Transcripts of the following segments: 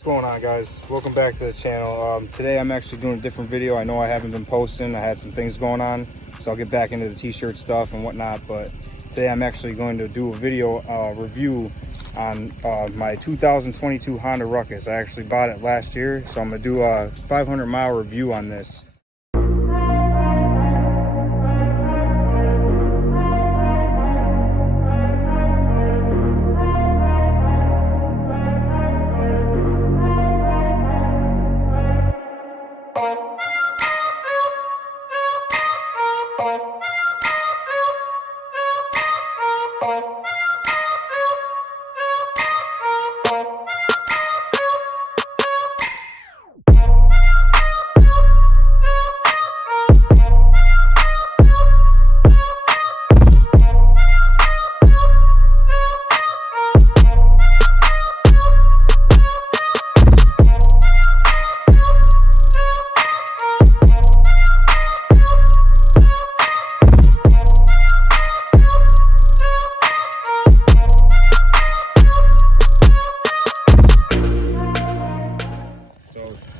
What's going on, guys? Welcome back to the channel. Today I'm actually doing a different video. I know I haven't been posting. I had some things going on, so I'll get back into the t-shirt stuff and whatnot, but today I'm actually going to do a video review on my 2022 Honda Ruckus. I actually bought it last year, so I'm going to do a 500-mile review on this.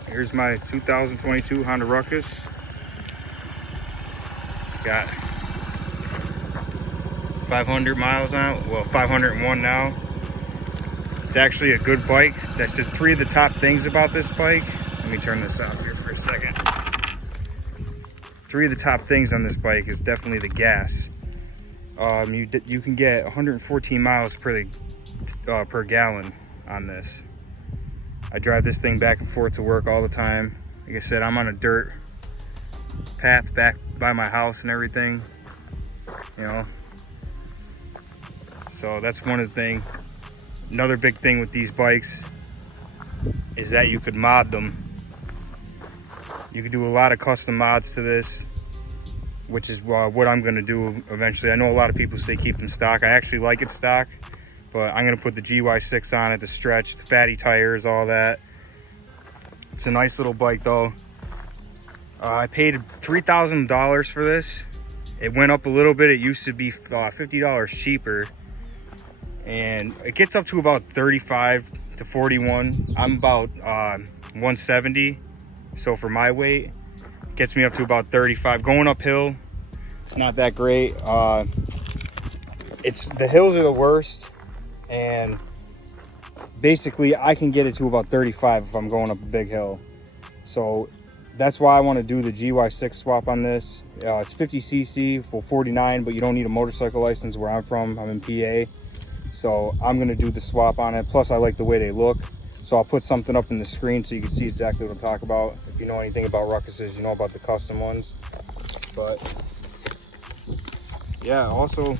Here's my 2022 Honda Ruckus. Got 500 miles on it. Well, 501 now. It's actually a good bike. I said three of the top things about this bike. Let me turn this off here for a second. Three of the top things on this bike is definitely the gas. You can get 114 miles per gallon on this. I drive this thing back and forth to work all the time. Like I said, I'm on a dirt path back by my house and everything, you know. So that's one of the things. Another big thing with these bikes is that you could mod them. You could do a lot of custom mods to this, which is what I'm gonna do eventually. I know a lot of people say keep them stock. I actually like it stock, but I'm gonna put the GY6 on it, the stretch, the fatty tires, all that. It's a nice little bike though. I paid $3,000 for this. It went up a little bit. It used to be $50 cheaper. And it gets up to about 35 to 41. I'm about 170. So for my weight, it gets me up to about 35. Going uphill, it's not that great. The hills are the worst. And basically I can get it to about 35 if I'm going up a big hill. So that's why I want to do the GY6 swap on this. It's 50cc for 49, but you don't need a motorcycle license where I'm from. I'm in PA. So I'm going to do the swap on it. Plus I like the way they look. So I'll put something up in the screen so you can see exactly what I'm talking about. If you know anything about Ruckuses, you know about the custom ones. But yeah, also,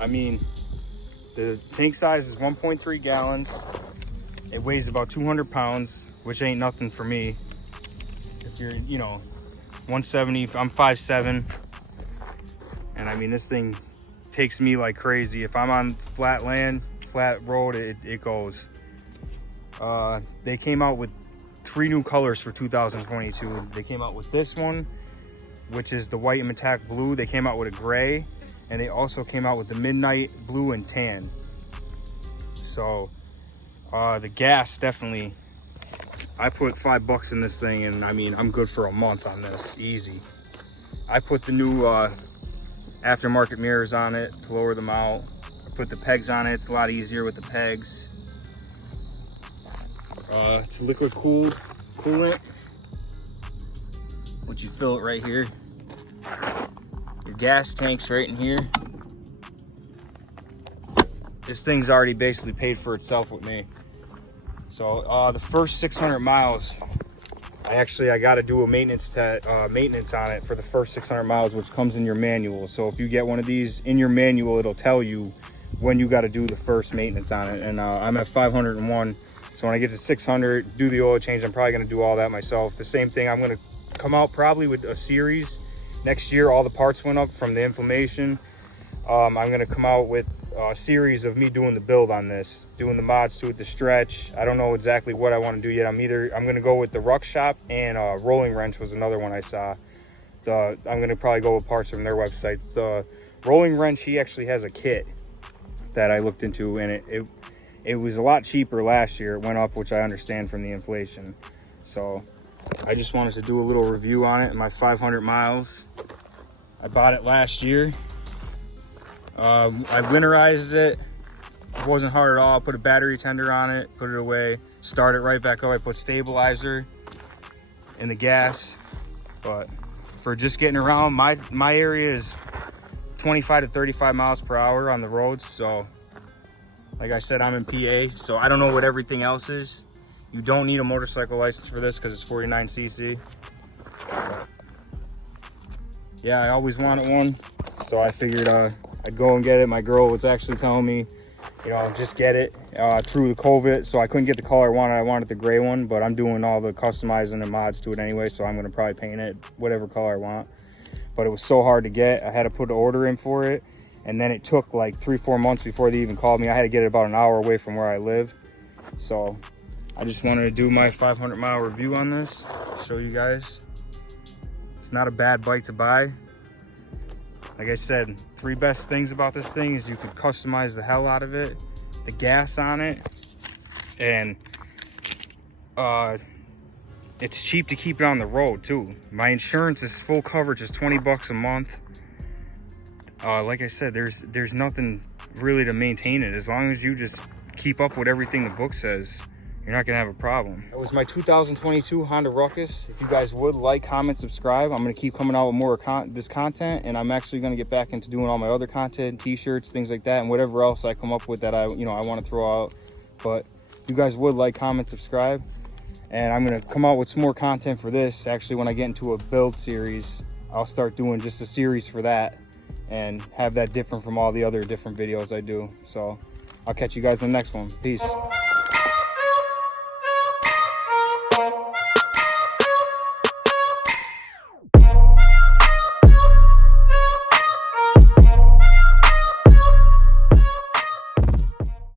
I mean, the tank size is 1.3 gallons. It weighs about 200 pounds, which ain't nothing for me. If you're, 170, I'm 5'7". And I mean, this thing takes me like crazy. If I'm on flat land, flat road, it goes. They came out with 3 new colors for 2022. They came out with this one, which is the white and metallic blue. They came out with a gray. And they also came out with the midnight blue and tan. So the gas, definitely, I put $5 in this thing, and I mean, I'm good for a month on this, easy. I put the new aftermarket mirrors on it to lower them out. I put the pegs on it. It's a lot easier with the pegs. It's liquid cooled coolant, which you fill it right here. Your gas tank's right in here. This thing's already basically paid for itself with me. So the first 600 miles, I got to do a maintenance on it for the first 600 miles, which comes in your manual. So if you get one of these in your manual, it'll tell you when you got to do the first maintenance on it. And I'm at 501. So when I get to 600, do the oil change, I'm probably going to do all that myself. The same thing, I'm going to come out probably with a series. Next year, all the parts went up from the inflammation. I'm gonna come out with a series of me doing the build on this, doing the mods to it, the stretch. I don't know exactly what I want to do yet. I'm gonna go with the ruck shop, and rolling wrench was another one I saw. I'm gonna probably go with parts from their websites. The rolling wrench, he actually has a kit that I looked into, and It was a lot cheaper last year. It went up, which I understand from the inflation. So I just wanted to do a little review on it. My 500 miles. I bought it last year. I winterized it. It wasn't hard at all. I put a battery tender on it, put it away, start it right back up. I put stabilizer in the gas. But for just getting around, my area is 25 to 35 miles per hour on the roads. So like I said, I'm in PA, so I don't know what everything else is. You don't need a motorcycle license for this because it's 49cc. But yeah, I always wanted one, so I figured I'd go and get it. My girl was actually telling me, you know, just get it through the COVID, so I couldn't get the color I wanted. I wanted the gray one, but I'm doing all the customizing and mods to it anyway, so I'm gonna probably paint it whatever color I want. But it was so hard to get. I had to put an order in for it, and then it took like 3-4 months before they even called me. I had to get it about an hour away from where I live. So I just wanted to do my 500 mile review on this, show you guys. It's not a bad bike to buy. Like I said, 3 best things about this thing is you could customize the hell out of it, the gas on it, and it's cheap to keep it on the road too. My insurance is full coverage, is 20 bucks a month. Like I said, there's nothing really to maintain it. As long as you just keep up with everything the book says, you're not gonna have a problem. That was my 2022 Honda Ruckus. If you guys would like, comment, subscribe. I'm gonna keep coming out with more this content, and I'm actually gonna get back into doing all my other content, t-shirts, things like that, and whatever else I come up with that I want to throw out. But if you guys would like, comment, subscribe, and I'm gonna come out with some more content for this. Actually, when I get into a build series, I'll start doing just a series for that and have that different from all the other different videos I do. So I'll catch you guys in the next one. Peace.